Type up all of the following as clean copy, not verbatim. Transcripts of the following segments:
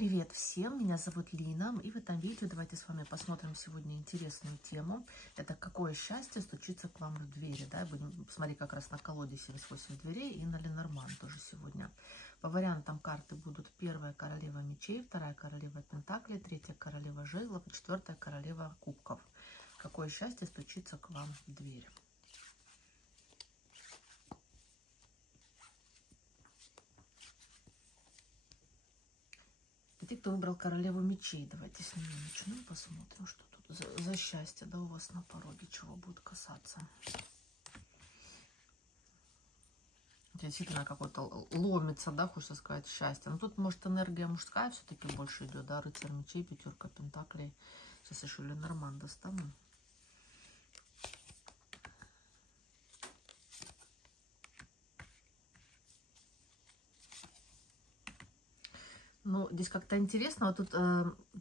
Привет всем, меня зовут Лина, и в этом видео давайте с вами посмотрим сегодня интересную тему. Это какое счастье стучится к вам в двери, да, будем смотреть как раз на колоде 78 дверей и на Ленорман тоже сегодня. По вариантам карты будут первая королева мечей, вторая королева пентаклей, третья королева жезлов и четвертая королева кубков. Какое счастье стучится к вам в дверь. Те, кто выбрал королеву мечей, давайте с нее начнем, посмотрим, что тут за счастье, да, у вас на пороге, чего будет касаться. Действительно, какой-то ломится, да, хочется сказать, счастье. Но тут, может, энергия мужская все-таки больше идет, да, рыцарь мечей, пятерка пентаклей. Сейчас еще Ленорман достану. Ну, здесь как-то интересно, вот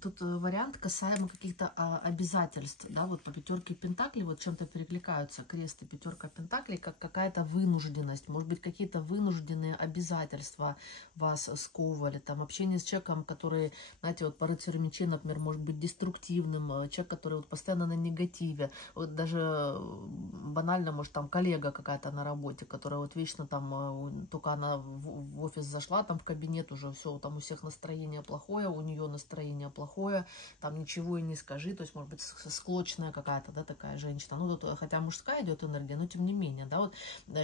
тут вариант касаемо каких-то обязательств, да, вот по пятерке пентаклей вот чем-то перекликаются крест и пятерка пентаклей, как какая-то вынужденность, может быть, какие-то вынужденные обязательства вас сковывали, там, общение с человеком, который, знаете, вот по рыцарю мечей, например, может быть деструктивным, человек, который вот постоянно на негативе, вот даже банально, может, там, коллега какая-то на работе, которая вот вечно там, только она в офис зашла, там, в кабинет уже все, там у всех настроение плохое, у нее настроение плохое, там ничего и не скажи, то есть, может быть, склочная какая-то, да, такая женщина, ну, тут, хотя мужская идет энергия, но тем не менее, да, вот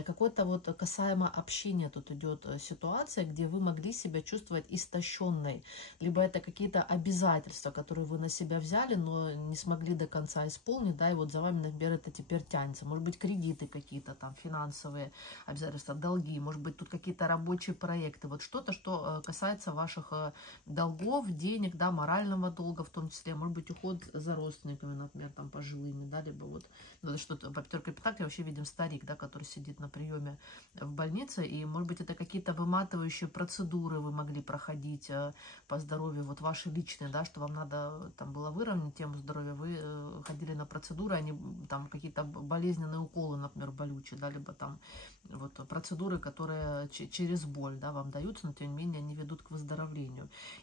какой-то вот касаемо общения тут идет ситуация, где вы могли себя чувствовать истощенной, либо это какие-то обязательства, которые вы на себя взяли, но не смогли до конца исполнить, да, и вот за вами, например, это теперь тянется, может быть, кредиты какие-то там, финансовые обязательства, долги, может быть, тут какие-то рабочие проекты, вот что-то, что касается ваших долгов, денег, да, морального долга в том числе, может быть, уход за родственниками, например, там, пожилыми, да, либо вот, ну, что-то, по пятерке пентаклей вообще видим старик, да, который сидит на приеме в больнице, и, может быть, это какие-то выматывающие процедуры вы могли проходить по здоровью, вот ваши личные, да, что вам надо там было выровнять тему здоровья, вы ходили на процедуры, они там какие-то болезненные уколы, например, болючие, да, либо там вот процедуры, которые через боль, да, вам даются, но тем не менее они ведут к выздоровлению.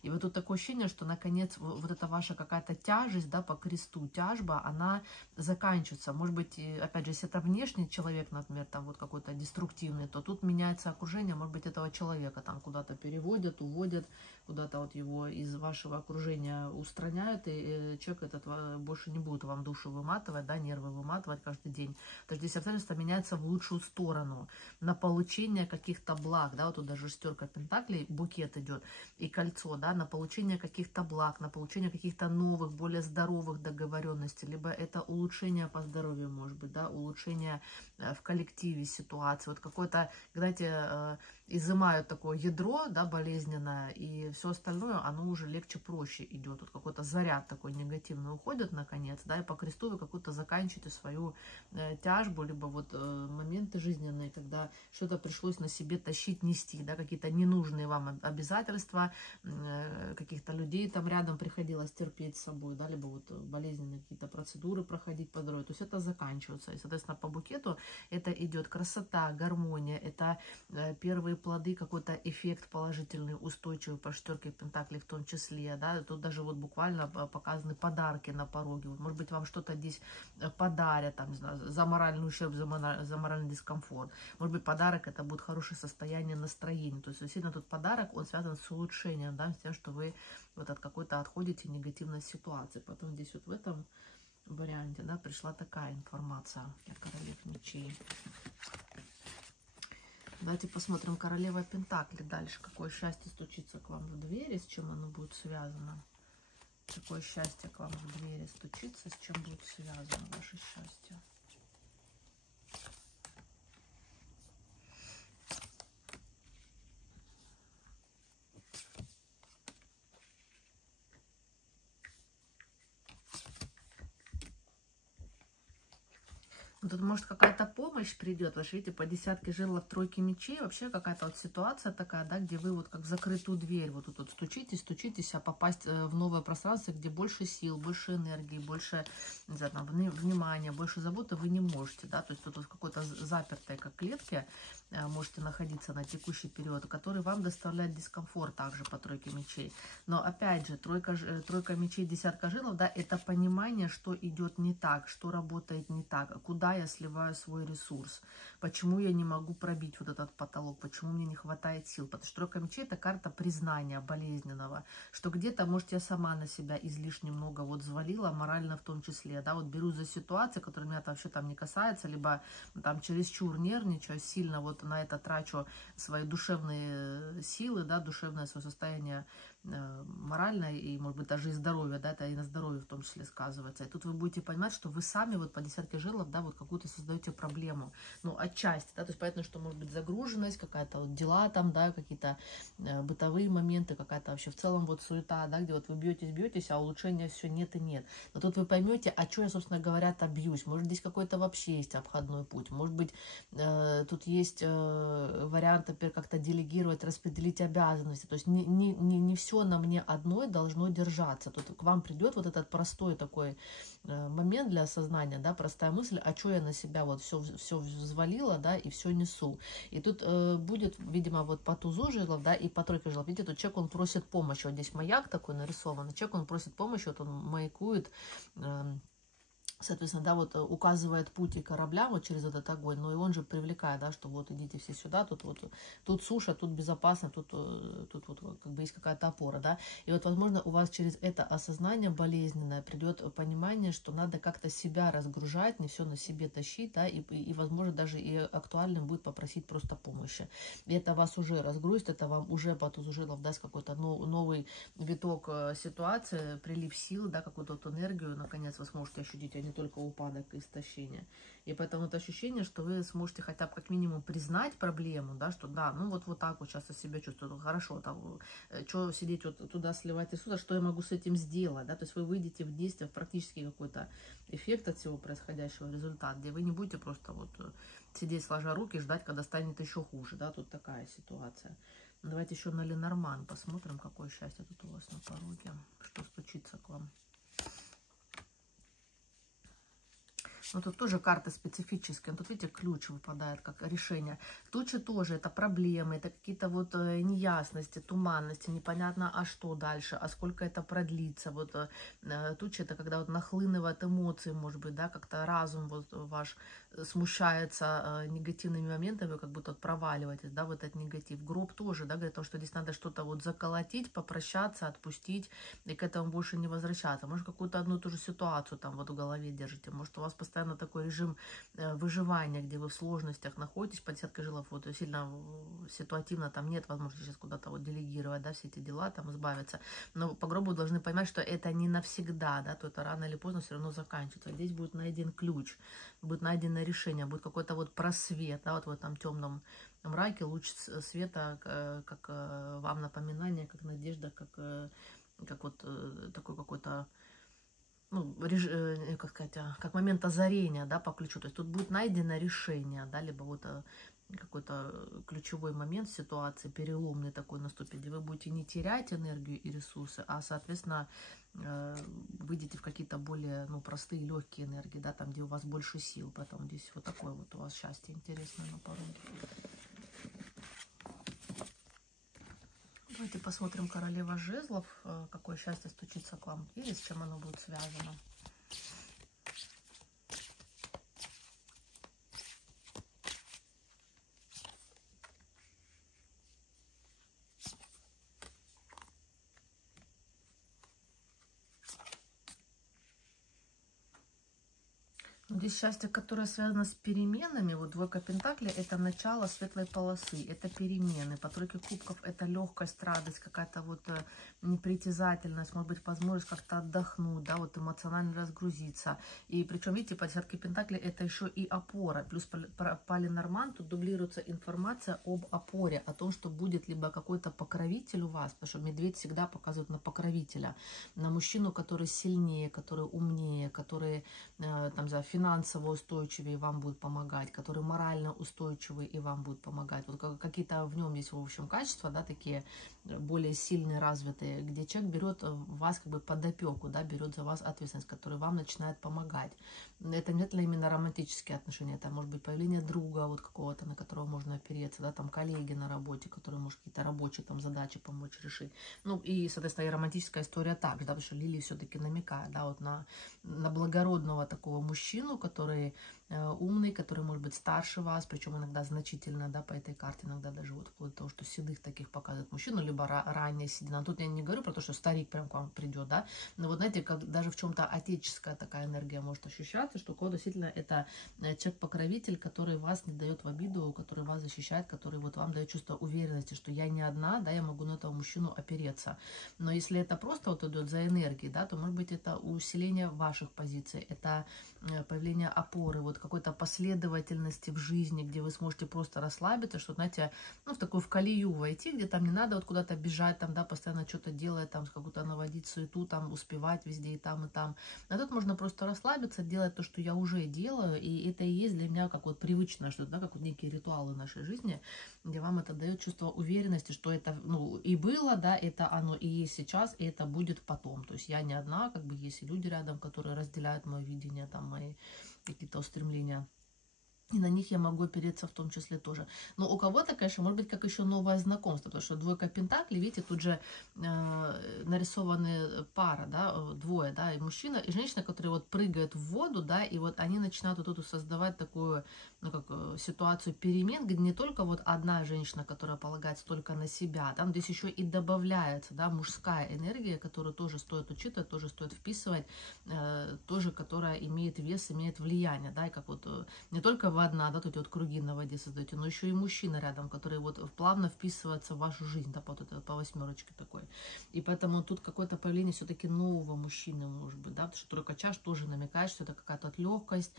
И вот тут такое ощущение, что наконец вот эта ваша какая-то тяжесть, да, по кресту, тяжба, она заканчивается. Может быть, опять же, если это внешний человек, например, там вот какой-то деструктивный, то тут меняется окружение, может быть, этого человека там куда-то переводят, уводят, куда-то вот его из вашего окружения устраняют, и человек этот больше не будет вам душу выматывать, да, нервы выматывать каждый день. То есть здесь обстоятельства меняются в лучшую сторону, на получение каких-то благ, да, вот тут даже шестерка пентаклей, букет идет, и кольцо, да, на получение каких-то благ, на получение каких-то новых, более здоровых договоренностей, либо это улучшение по здоровью, может быть, да, улучшение в коллективе ситуации, вот какое-то, знаете, изымают такое ядро, да, болезненное, и все остальное, оно уже легче, проще идет, вот какой-то заряд такой негативный уходит, наконец, да, и по кресту вы какую-то заканчиваете свою тяжбу, либо вот моменты жизненные, когда что-то пришлось на себе тащить, нести, да, какие-то ненужные вам обязательства, каких-то людей там рядом приходилось терпеть с собой, да, либо вот болезненные какие-то процедуры проходить по здоровью, то есть это заканчивается, и, соответственно, по букету это идет красота, гармония, это первые плоды, какой-то эффект положительный, устойчивый по шестерке пентаклей в том числе, да, тут даже вот буквально показаны подарки на пороге, вот, может быть, вам что-то здесь подарят, там, не знаю, за моральный ущерб, за моральный дискомфорт, может быть, подарок это будет хорошее состояние настроения, то есть, действительно, тут подарок, он связан с улучшением, да, с тем, что вы вот от какой-то отходите негативной ситуации, потом здесь вот в этом варианте, да, пришла такая информация для королев мечей. Давайте посмотрим королева пентаклей дальше. Какое счастье стучится к вам в двери, с чем оно будет связано. Какое счастье к вам в двери стучится, с чем будет связано ваше счастье. Тут, может, какая-то помощь придет. Вы же видите, по десятке жезлов, тройки мечей. Вообще какая-то вот ситуация такая, да, где вы вот как закрытую дверь вот тут вот стучитесь, а попасть в новое пространство, где больше сил, больше энергии, больше, не знаю, там, внимания, больше заботы вы не можете, да. То есть тут вот в какой-то запертой как клетке можете находиться на текущий период, который вам доставляет дискомфорт также по тройке мечей. Но опять же, тройка мечей, десятка жезлов, да, это понимание, что идет не так, что работает не так, куда я сливаю свой ресурс, почему я не могу пробить вот этот потолок, почему мне не хватает сил. Потому что тройка мечей — это карта признания болезненного, что где-то, может, я сама на себя излишне много вот взвалила, морально в том числе, да, вот беру за ситуации, которые меня вообще там не касаются, либо там чересчур нервничаю, сильно вот на это трачу свои душевные силы, да, душевное свое состояние моральное и, может быть, даже и здоровье, да, это и на здоровье в том числе сказывается. И тут вы будете понимать, что вы сами вот по десятке жезлов, да, вот какую-то создаете проблему, ну, отчасти, да, то есть понятно, что может быть загруженность, какая-то вот дела там, да, какие-то бытовые моменты, какая-то вообще в целом вот суета, да, где вот вы бьетесь, а улучшения все нет и нет. Но тут вы поймете, а что я, собственно говоря-то бьюсь, может, здесь какой-то вообще есть обходной путь, может быть, тут есть вариант, например, как-то делегировать, распределить обязанности, то есть не все на мне одной должно держаться. Тут к вам придет вот этот простой такой момент для осознания, да, простая мысль, а что я на себя вот все взвалила, да, и все несу. И тут будет, видимо, вот по тузу жезлов, да, и по тройке жезлов, видите, тут человек, он просит помощи, вот здесь маяк такой нарисован, человек, он просит помощи, вот он маякует, соответственно, да, вот указывает путь и корабля вот через этот огонь, но и он же привлекает, да, что вот идите все сюда, тут суша, тут безопасно, тут вот как бы есть какая-то опора, да, и вот, возможно, у вас через это осознание болезненное придет понимание, что надо как-то себя разгружать, не все на себе тащить, да, и возможно, даже и актуальным будет попросить просто помощи. И это вас уже разгрузит, это вам уже по тузу жезлов даст какой-то новый виток ситуации, прилив сил, да, какую-то вот энергию, наконец, вы сможете ощутить, а не только упадок и истощение. И поэтому это ощущение, что вы сможете хотя бы как минимум признать проблему, да, что да, ну вот так вот сейчас я себя чувствую, хорошо, там, что сидеть вот туда сливать ресурсы, что я могу с этим сделать, да, то есть вы выйдете в действие, в практически какой-то эффект от всего происходящего, результат, где вы не будете просто вот сидеть сложа руки и ждать, когда станет еще хуже, да, тут такая ситуация. Давайте еще на Ленорман посмотрим, какое счастье тут у вас на пороге, что стучится к вам. Но тут тоже карты специфические. Тут, видите, ключ выпадает как решение. Тучи тоже это проблемы, это какие-то вот неясности, туманности, непонятно, а что дальше, а сколько это продлится. Вот тучи это когда вот нахлынывают эмоции, может быть, да, как-то разум вот ваш смущается негативными моментами, вы как будто проваливаетесь, да, в этот негатив. Гроб тоже, да, говорит о том, что здесь надо что-то вот заколотить, попрощаться, отпустить и к этому больше не возвращаться. Может, какую-то одну и ту же ситуацию там вот в голове держите, может, у вас постоянно такой режим выживания, где вы в сложностях находитесь, по десятке жезлов, вот сильно ситуативно, там нет возможности сейчас куда-то вот делегировать, да, все эти дела, там избавиться. Но по гробу должны понимать, что это не навсегда, да, то это рано или поздно все равно заканчивается. Здесь будет найден ключ, будет найдено решение, будет какой-то вот просвет, да, вот в этом темном мраке луч света, как вам напоминание, как надежда, как вот такой какой-то, ну, как сказать, как момент озарения, да, по ключу. То есть тут будет найдено решение, да, либо вот какой-то ключевой момент в ситуации, переломный такой наступит, где вы будете не терять энергию и ресурсы, а, соответственно, выйдете в какие-то более, ну, простые, легкие энергии, да, там, где у вас больше сил. Потом здесь вот такое вот у вас счастье интересное на пороге. Давайте посмотрим королева жезлов, какое счастье стучится к вам или с чем оно будет связано. Здесь счастье, которое связано с переменами. Вот двойка пентаклей — это начало светлой полосы, это перемены. По тройке кубков это легкость, радость, какая-то вот непритязательность, может быть, возможность как-то отдохнуть, да, вот эмоционально разгрузиться. И причем, видите, по десятке пентаклей это еще и опора. Плюс по Ленорман тут дублируется информация об опоре, о том, что будет либо какой-то покровитель у вас, потому что медведь всегда показывает на покровителя, на мужчину, который сильнее, который умнее, который там, за финансовым финансово устойчивый и вам будет помогать, который морально устойчивый и вам будет помогать. Вот какие-то в нем есть, в общем, качества, да, такие более сильные, развитые, где человек берет вас как бы под опеку, да, берет за вас ответственность, который вам начинает помогать. Это не именно романтические отношения, это может быть появление друга вот какого-то, на которого можно опереться, да, там коллеги на работе, которые, может, какие-то рабочие там задачи помочь решить. Ну, и, соответственно, и романтическая история также, да, потому что Лилия все-таки намекает, да, вот на благородного такого мужчину, который умный, который может быть старше вас, причем иногда значительно, да, по этой карте, иногда даже вот вплоть до того, что седых таких показывает мужчину, либо ранняя седина. Тут я не говорю про то, что старик прям к вам придет, да, но вот знаете, как даже в чем-то отеческая такая энергия может ощущаться, что у кого действительно это человек-покровитель, который вас не дает в обиду, который вас защищает, который вот вам дает чувство уверенности, что я не одна, да, я могу на этого мужчину опереться. Но если это просто вот идет за энергией, да, то может быть это усиление ваших позиций, это появление опоры, вот какой-то последовательности в жизни, где вы сможете просто расслабиться, что, знаете, ну, в такую в колею войти, где там не надо вот куда-то бежать, там, да, постоянно что-то делать, там, какую-то наводить суету, там, успевать везде и там, и там. А тут можно просто расслабиться, делать то, что я уже делаю, и это и есть для меня как вот привычное что-то, да, как вот некие ритуалы нашей жизни, где вам это дает чувство уверенности, что это, ну, и было, да, это оно и есть сейчас, и это будет потом. То есть я не одна, как бы есть и люди рядом, которые разделяют мое видение, там, мои какие-то устремления. И на них я могу опереться в том числе тоже. Но у кого-то, конечно, может быть, как еще новое знакомство, потому что двойка пентаклей, видите, тут же нарисованы пара, да, двое, да, и мужчина, и женщина, которые вот прыгают в воду, да, и вот они начинают вот эту создавать такую, ну, как ситуацию перемен, где не только вот одна женщина, которая полагается только на себя, там здесь еще и добавляется, да, мужская энергия, которую тоже стоит учитывать, тоже стоит вписывать, тоже, которая имеет вес, имеет влияние, да, и как вот не только вы одна, да, тут вот круги на воде создаете, но еще и мужчина рядом, который вот плавно вписывается в вашу жизнь, да, вот это по восьмерочке такой. И поэтому тут какое-то появление все-таки нового мужчины, может быть, да, потому что тройка чаш тоже намекает, что это какая-то легкость,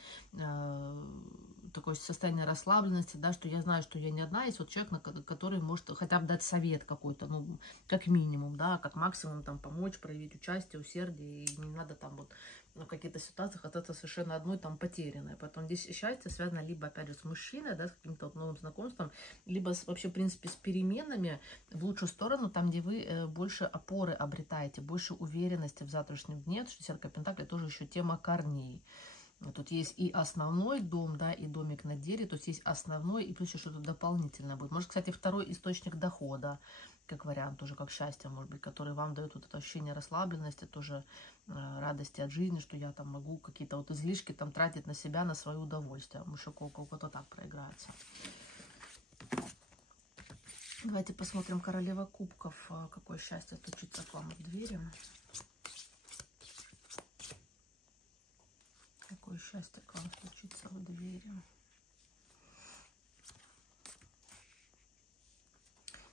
такое состояние расслабленности, да, что я знаю, что я не одна, есть вот человек, который может хотя бы дать совет какой-то, ну, как минимум, да, как максимум там помочь, проявить участие, усердие, и не надо там вот в каких-то ситуациях остаться совершенно одной там потерянной. Поэтому здесь счастье связано либо, опять же, с мужчиной, да, с каким-то вот новым знакомством, либо вообще, в принципе, с переменами в лучшую сторону, там, где вы больше опоры обретаете, больше уверенности в завтрашнем дне. 60 пентаклей тоже еще тема корней. Тут есть и основной дом, да, и домик на дереве, то есть есть основной и плюс еще что-то дополнительное будет. Может, кстати, второй источник дохода, как вариант, тоже как счастье, может быть, который вам дает вот это ощущение расслабленности, тоже радости от жизни, что я там могу какие-то вот излишки там тратить на себя, на свое удовольствие. Может, у кого-то так проиграется. Давайте посмотрим королева кубков, какое счастье стучится к вам в двери. Какое счастье к вам стучится в двери.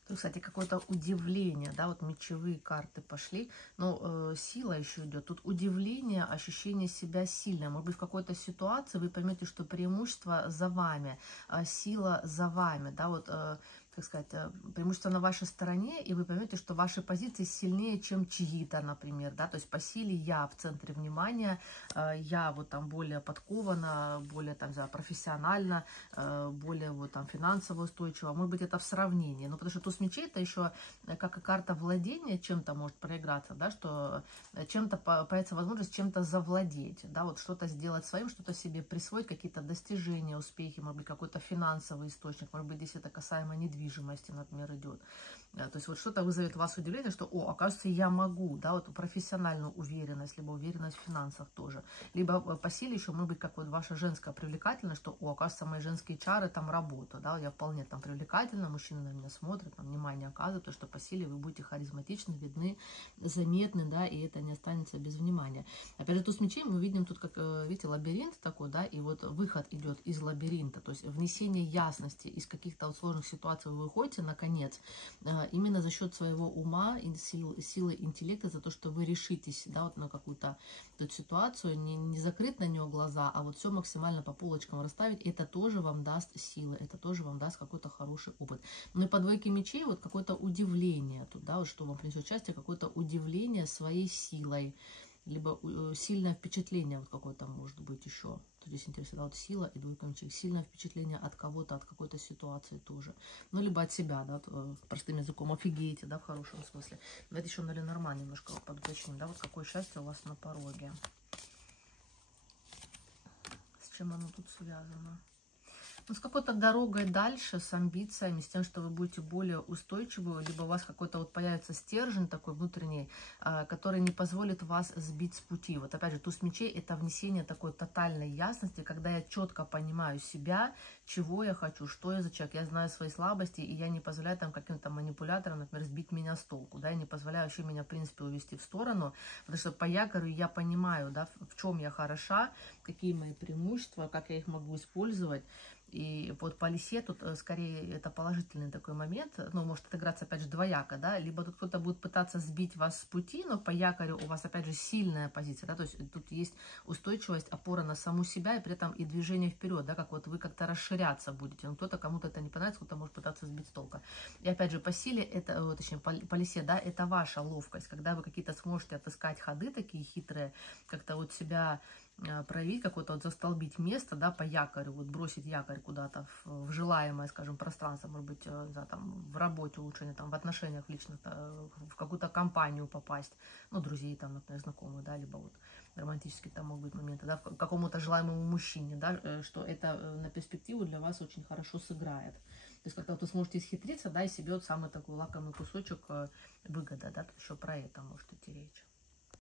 Тут, кстати, какое-то удивление, да, вот мечевые карты пошли, но сила еще идет. Тут удивление, ощущение себя сильным. Может быть, в какой-то ситуации вы поймете, что преимущество за вами, сила за вами, да, вот, как сказать, преимущество на вашей стороне, и вы поймете, что ваши позиции сильнее, чем чьи-то, например, да, то есть по силе я в центре внимания, я вот там более подкована, более там профессионально, более вот там финансово устойчиво, может быть, это в сравнении, но потому что туз мечей это еще как и карта владения чем-то может проиграться, да, что чем-то появится возможность чем-то завладеть, да, вот что-то сделать своим, что-то себе присвоить, какие-то достижения, успехи, может быть, какой-то финансовый источник, может быть, здесь это касаемо недвижимости, например, идет. То есть вот что-то вызовет у вас удивление, что, о, оказывается, я могу, да, вот профессиональную уверенность, либо уверенность в финансах тоже, либо по силе еще, может быть, как вот ваша женская привлекательность, что, о, оказывается, мои женские чары там работают, да, я вполне там привлекательна, мужчины на меня смотрят, там внимание оказывают, потому что по силе вы будете харизматичны, видны, заметны, да, и это не останется без внимания. Опять же, туз мечей мы видим тут, как, видите, лабиринт такой, да, и вот выход идет из лабиринта, то есть внесение ясности из каких-то вот сложных ситуаций вы выходите, наконец, именно за счет своего ума и силы интеллекта, за то, что вы решитесь, да, вот на какую-то тут ситуацию, не закрыть на нее глаза, а вот все максимально по полочкам расставить, это тоже вам даст силы, это тоже вам даст какой-то хороший опыт. Ну и по двойке мечей вот какое-то удивление тут, да, вот что вам принесет счастье, какое-то удивление своей силой, либо сильное впечатление вот какое-то может быть еще. Здесь интересно, да, вот сила и двойка мечей. Сильное впечатление от кого-то, от какой-то ситуации тоже. Ну, либо от себя, да, простым языком, офигеете, да, в хорошем смысле. Давайте еще на Ленорман немножко подуточним, да, вот какое счастье у вас на пороге. С чем оно тут связано? Ну, с какой-то дорогой дальше, с амбициями, с тем, что вы будете более устойчивы, либо у вас какой-то вот появится стержень такой внутренний, который не позволит вас сбить с пути. Вот опять же, туз мечей — это внесение такой тотальной ясности, когда я четко понимаю себя, чего я хочу, что я за человек, я знаю свои слабости, и я не позволяю там каким-то манипуляторам, например, сбить меня с толку, да, я не позволяю вообще меня, в принципе, увести в сторону, потому что по якорю я понимаю, да, в чем я хороша, какие мои преимущества, как я их могу использовать. И вот по лисе тут скорее это положительный такой момент, ну, может отыграться опять же двояко, да, либо тут кто-то будет пытаться сбить вас с пути, но по якорю у вас опять же сильная позиция, да, то есть тут есть устойчивость, опора на саму себя и при этом и движение вперед, да, как вот вы как-то расширяться будете, ну, кто-то, кому-то это не понравится, кто-то может пытаться сбить с толка. И опять же по силе, это, точнее по лисе, да, это ваша ловкость, когда вы какие-то сможете отыскать ходы такие хитрые, как-то вот себя проявить, какое-то вот застолбить место, да, по якорю, вот бросить якорь куда-то в желаемое, скажем, пространство, может быть, да, там, в работе улучшение, там, в отношениях личных, в какую-то компанию попасть, ну, друзей, там, например, знакомых, да, либо вот романтические там могут быть моменты, да, к какому-то желаемому мужчине, да, что это на перспективу для вас очень хорошо сыграет. То есть как-то вот вы сможете исхитриться, да, и себе вот самый такой лакомый кусочек выгода, да, тут еще про это может идти речь.